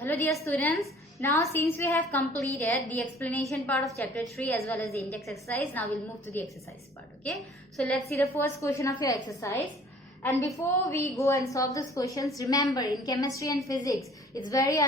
Hello dear students. Now since we have completed the explanation part of chapter 3 as well as the index exercise, now we'll move to the exercise part. Okay. So let's see the first question of your exercise. And before we go and solve these questions, remember in chemistry and physics, it's very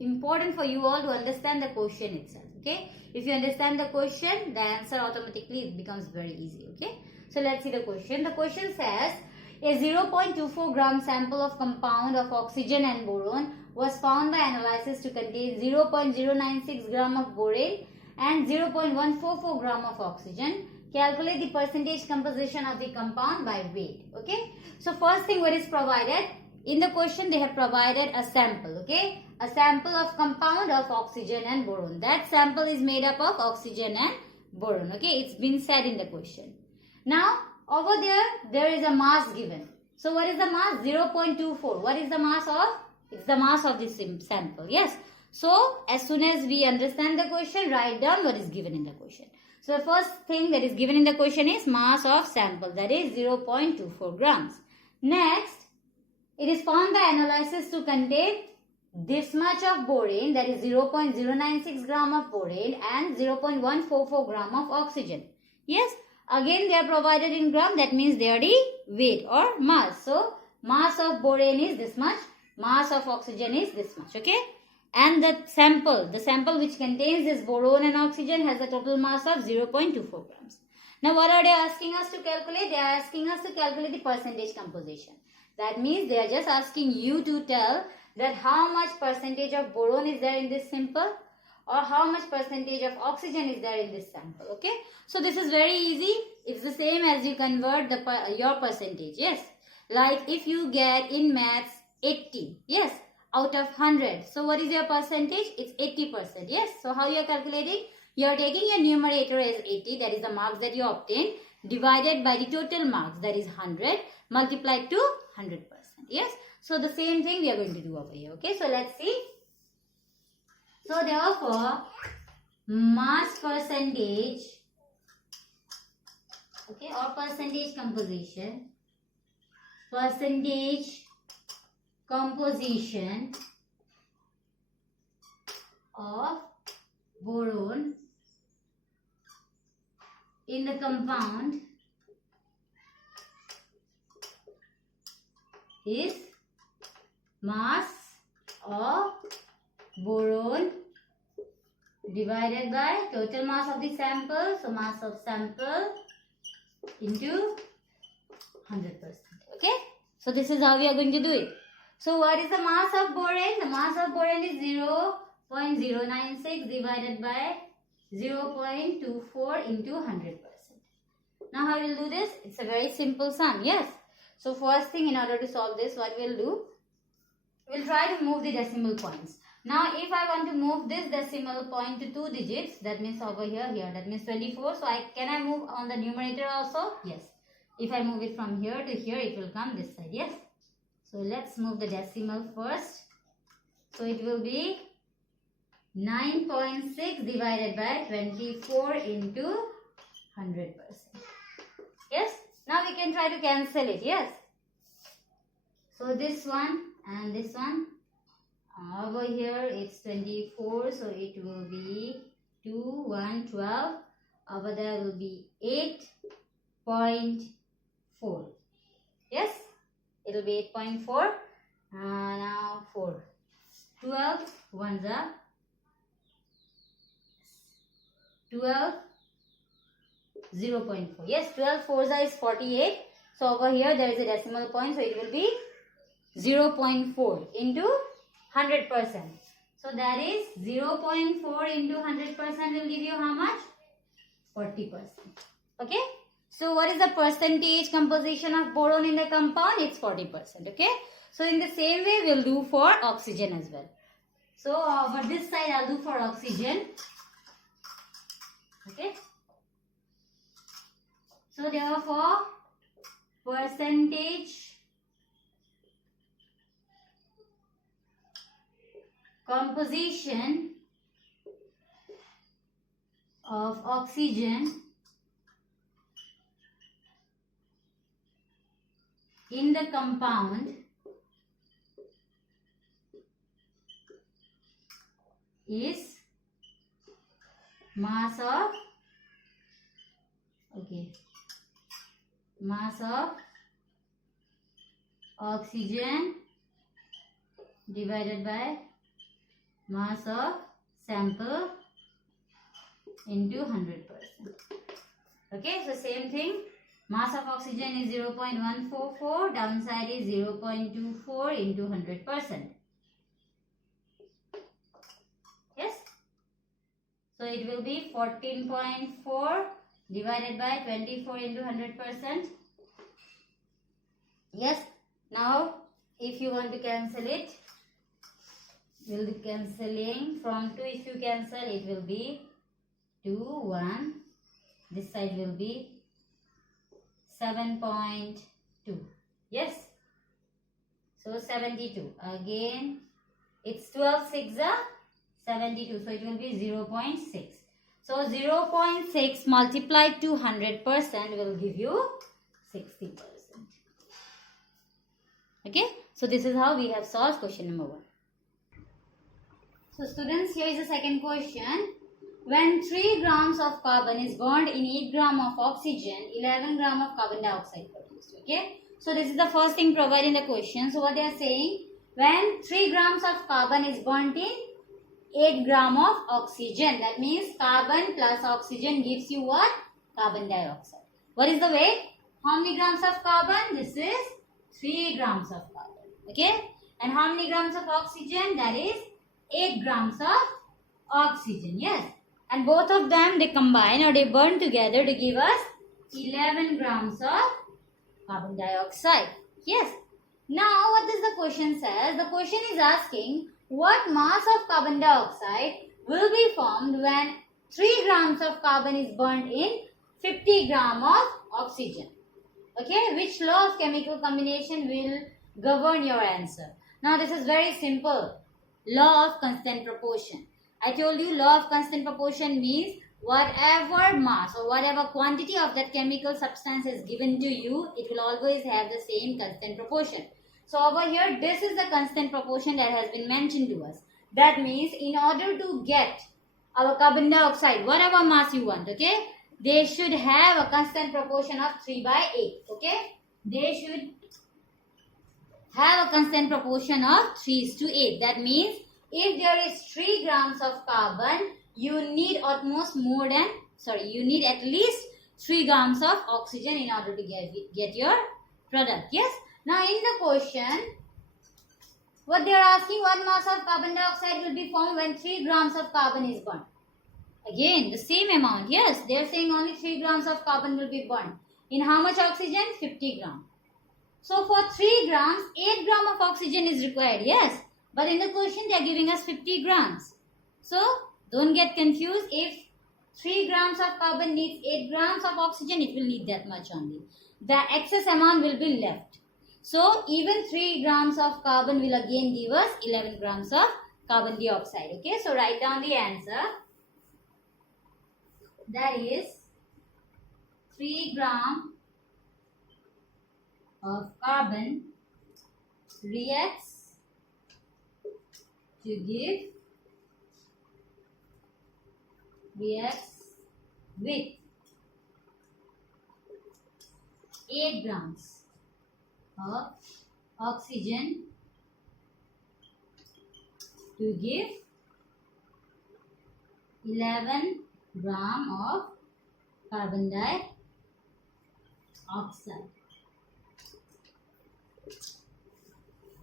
important for you all to understand the question itself. Okay. If you understand the question, the answer automatically becomes very easy. Okay. So let's see the question. The question says, a 0.24 gram sample of compound of oxygen and boron was found by analysis to contain 0.096 gram of boron and 0.144 gram of oxygen. Calculate the percentage composition of the compound by weight. Okay. So first thing, what is provided? In the question they have provided a sample. Okay. A sample of compound of oxygen and boron. That sample is made up of oxygen and boron. Okay. It's been said in the question. Now over there is a mass given. So what is the mass? 0.24. What is the mass of? It's the mass of this sample. Yes. So as soon as we understand the question, write down what is given in the question. So the first thing that is given in the question is mass of sample, that is 0.24 grams. Next, it is found by analysis to contain this much of boron, that is 0.096 gram of boron and 0.144 gram of oxygen. Yes. Again they are provided in gram, that means they are the weight or mass. So mass of boron is this much, mass of oxygen is this much. Okay. And the sample which contains this boron and oxygen has a total mass of 0.24 grams. Now what are they asking us to calculate? They are asking us to calculate the percentage composition. That means they are just asking you to tell that how much percentage of boron is there in this sample or how much percentage of oxygen is there in this sample. Okay. So this is very easy. It's the same as you convert your percentage. Yes. Like if you get in maths 80. Yes. Out of 100. So what is your percentage? It's 80%. Yes. So how you are calculating? You are taking your numerator as 80. That is the marks that you obtain. Divided by the total marks. That is 100. Multiplied to 100%. Yes. So the same thing we are going to do over here. Okay. So let's see. So therefore, mass percentage, okay, or percentage composition of boron in the compound is mass of boron divided by total mass of the sample. So mass of sample into 100%. Okay. So this is how we are going to do it. So what is the mass of boron? The mass of boron is 0.096 divided by 0.24 into 100%. Now how we will do this? It's a very simple sum. Yes. So first thing, in order to solve this, what we'll do? We'll try to move the decimal points. Now if I want to move this decimal point to 2 digits, that means over here, that means 24. So can I move on the numerator also? Yes. If I move it from here to here, it will come this side. Yes. So let's move the decimal first. So it will be 9.6 divided by 24 into 100%. Yes. Now we can try to cancel it. Yes. So this one and this one. Over here it's 24, so it will be 2, 1, 12. Over there will be 8.4. Yes, it will be 8.4. Now 4. 12 ones are 12, 0.4. Yes, 12 fours is 48. So over here there is a decimal point, so it will be 0.4 into 100%. So that is 0.4 into 100% will give you how much? 40%. Okay. So what is the percentage composition of boron in the compound? It's 40%. Okay. So in the same way we'll do for oxygen as well. So over this side I'll do for oxygen. Okay. So therefore percentage composition of oxygen in the compound is mass of oxygen divided by mass of sample into 100%. Okay, so same thing. Mass of oxygen is 0.144, downside is 0.24 into 100%. Yes? So it will be 14.4 divided by 24 into 100%. Yes? Now, if you want to cancel it, we'll be cancelling from 2. If you cancel, it will be 2, 1. This side will be 7.2. Yes? So 72. Again, it's 12 6 72. So it will be 0.6. So 0.6 multiplied to 100% will give you 60%. Okay? So this is how we have solved question number 1. So students, here is the second question. When 3 grams of carbon is burned in 8 gram of oxygen, 11 gram of carbon dioxide produced. Okay. So this is the first thing provided in the question. So what they are saying, when 3 grams of carbon is burnt in 8 gram of oxygen, that means carbon plus oxygen gives you what? Carbon dioxide. What is the weight? How many grams of carbon? This is 3 grams of carbon. Okay. And how many grams of oxygen? That is 8 grams of oxygen. Yes. And both of them, they combine or they burn together to give us 11 grams of carbon dioxide. Yes. Now, what does the question says? The question is asking what mass of carbon dioxide will be formed when 3 grams of carbon is burned in 50 gram of oxygen. Okay. Which law of chemical combination will govern your answer? Now, this is very simple. Law of constant proportion. I told you law of constant proportion means whatever mass or whatever quantity of that chemical substance is given to you, it will always have the same constant proportion. So over here, this is the constant proportion that has been mentioned to us. That means in order to get our carbon dioxide, whatever mass you want, okay, they should have a constant proportion of 3 by 8, okay. They should have a constant proportion of 3:8. That means if there is 3 grams of carbon, you need at least 3 grams of oxygen in order to get your product. Yes. Now in the question, what they are asking, what mass of carbon dioxide will be formed when 3 grams of carbon is burnt? Again, the same amount. Yes, they are saying only 3 grams of carbon will be burnt. In how much oxygen? 50 grams. So for 3 grams, 8 grams of oxygen is required. Yes. But in the question, they are giving us 50 grams. So, don't get confused. If 3 grams of carbon needs 8 grams of oxygen, it will need that much only. The excess amount will be left. So, even 3 grams of carbon will again give us 11 grams of carbon dioxide. Okay, so write down the answer. That is 3 grams of carbon reacts with 8 grams of oxygen to give 11 grams of carbon dioxide.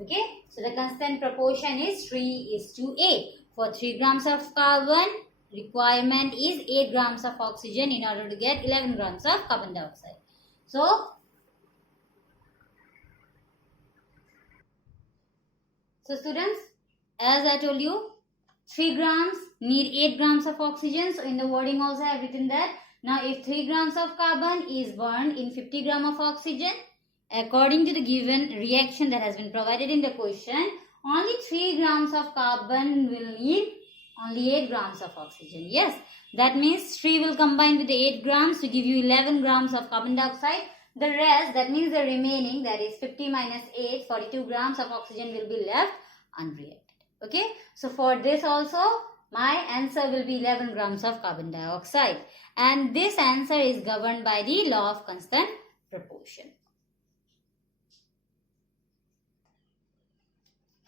Okay, so the constant proportion is 3:8. For 3 grams of carbon, requirement is 8 grams of oxygen in order to get 11 grams of carbon dioxide. So students, as I told you, 3 grams need 8 grams of oxygen. So in the wording also I have written that. Now if 3 grams of carbon is burned in 50 grams of oxygen, according to the given reaction that has been provided in the question, only 3 grams of carbon will need only 8 grams of oxygen. Yes, that means 3 will combine with the 8 grams to give you 11 grams of carbon dioxide. The rest, that means the remaining, that is 50 minus 8, 42 grams of oxygen will be left unreacted. Okay, so for this also, my answer will be 11 grams of carbon dioxide. And this answer is governed by the law of constant proportion.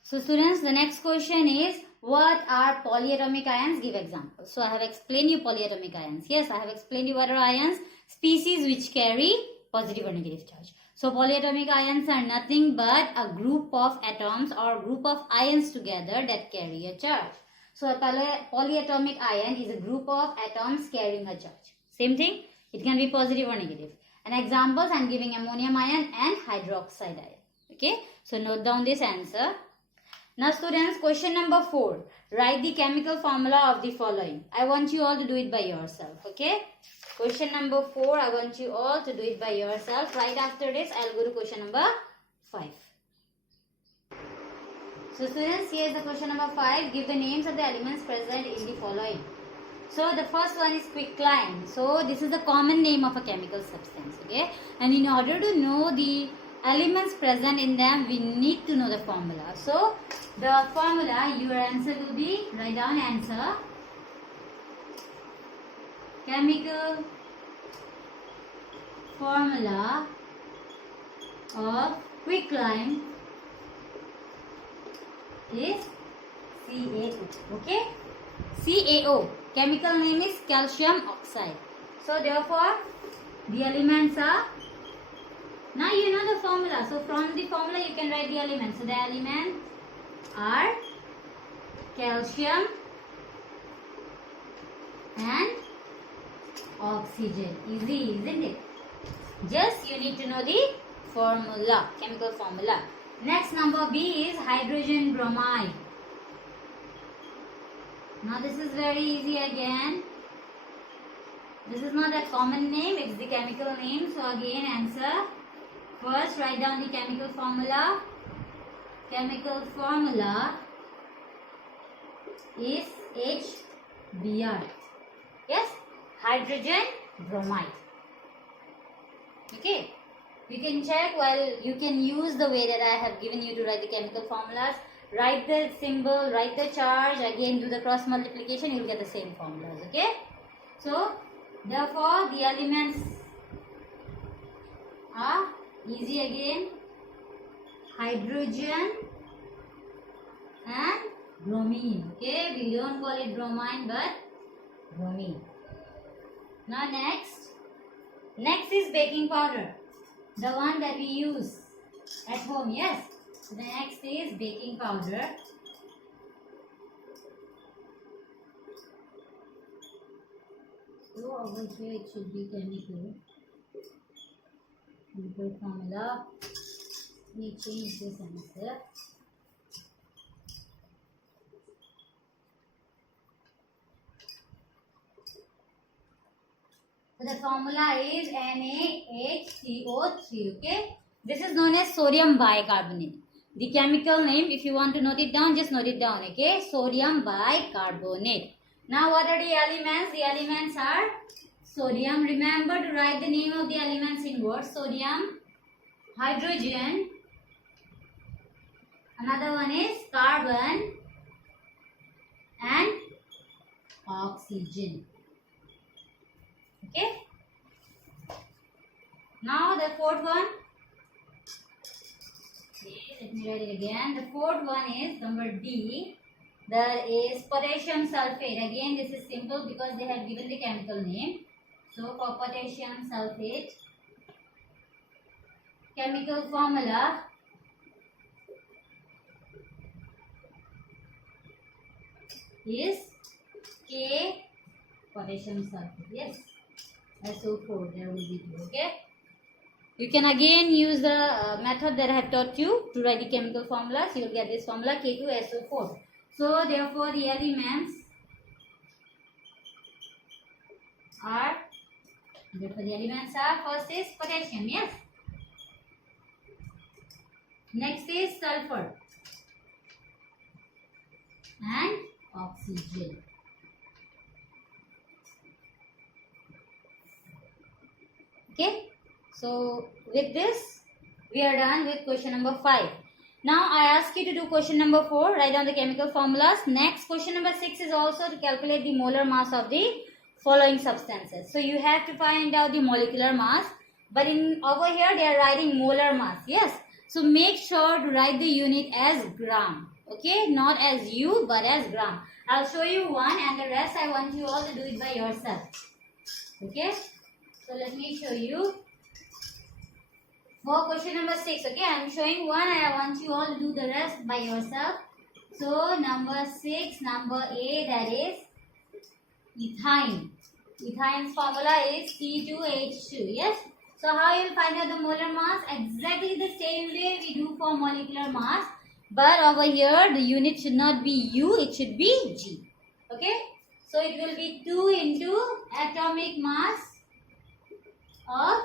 So students, the next question is, what are polyatomic ions? Give examples. So I have explained you polyatomic ions. Yes, I have explained you what are ions. Species which carry positive or negative charge. So polyatomic ions are nothing but a group of atoms or group of ions together that carry a charge. So a polyatomic ion is a group of atoms carrying a charge. Same thing, it can be positive or negative. And examples, I am giving ammonium ion and hydroxide ion. Okay, so note down this answer. Now students, question number 4. Write the chemical formula of the following. I want you all to do it by yourself. Okay. Question number 4. I want you all to do it by yourself. Right after this, I'll go to question number 5. So students, here is the question number 5. Give the names of the elements present in the following. So the first one is quicklime. So this is the common name of a chemical substance. Okay. And in order to know the elements present in them, we need to know the formula. So the formula, your answer will be, write down answer, chemical formula of quicklime is CaO. Okay, CaO, chemical name is calcium oxide. So therefore the elements are, now you know the formula. So from the formula you can write the elements. So the elements are calcium and oxygen. Easy, isn't it? Just you need to know the formula, chemical formula. Next, number B is hydrogen bromide. Now this is very easy again. This is not a common name, it's the chemical name. So again answer. First, write down the chemical formula. Chemical formula is HBr. Yes, hydrogen bromide. Okay, you can check, well, you can use the way that I have given you to write the chemical formulas. Write the symbol, write the charge, again do the cross multiplication, you will get the same formulas. Okay, so therefore the elements are easy again, hydrogen and bromine. Okay, we don't call it bromine but bromine. Now next is baking powder, the one that we use at home. Yes, so the next is baking powder. So over here it should be chemical formula. We change this answer. So the formula is NaHCO3. Okay, this is known as sodium bicarbonate. The chemical name, if you want to note it down, just note it down. Okay, sodium bicarbonate. Now what are the elements? The elements are sodium. Remember to write the name of the elements in words. Sodium, hydrogen, another one is carbon and oxygen. Okay. Now the fourth one. Okay, let me write it again. The fourth one is number D. There is potassium sulfate. Again, this is simple because they have given the chemical name. So for potassium sulfate, chemical formula is K potassium sulfate. Yes, SO4. There will be 2. Okay. You can again use the method that I have taught you to write the chemical formulas. You will get this formula K2SO4. So therefore the elements are, first is potassium. Yes. Next is sulfur and oxygen. Okay. So with this we are done with question number 5. Now I ask you to do question number 4. Write down the chemical formulas. Next, question number 6 is also to calculate the molar mass of the following substances. So you have to find out the molecular mass. But in over here they are writing molar mass. Yes. So make sure to write the unit as gram. Okay, not as U but as gram. I'll show you one, and the rest I want you all to do it by yourself. Okay. So let me show you. For question number 6, okay, I am showing one and I want you all to do the rest by yourself. So number 6, number A, that is ethine. Ethine's formula is C2H2. Yes. So how you will find out the molar mass? Exactly the same way we do for molecular mass. But over here the unit should not be U, it should be G. Okay. So it will be 2 into atomic mass of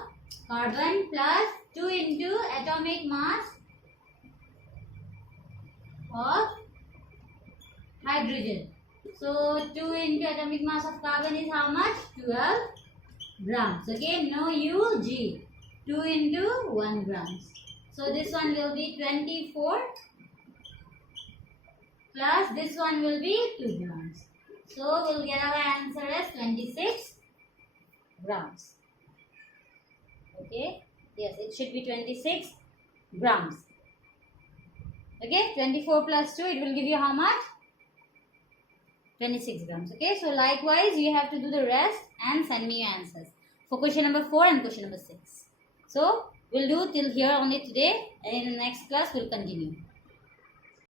carbon plus 2 into atomic mass of hydrogen. So 2 into atomic mass of carbon is how much? 12 grams. Okay, no U, G. 2 into 1 grams. So this one will be 24 plus this one will be 2 grams. So we'll get our answer as 26 grams. Okay, yes, it should be 26 grams. Okay, 24 plus 2, it will give you how much? 26 grams. Okay, so likewise you have to do the rest and send me your answers for question number 4 and question number 6. So we'll do till here only today, and in the next class we'll continue.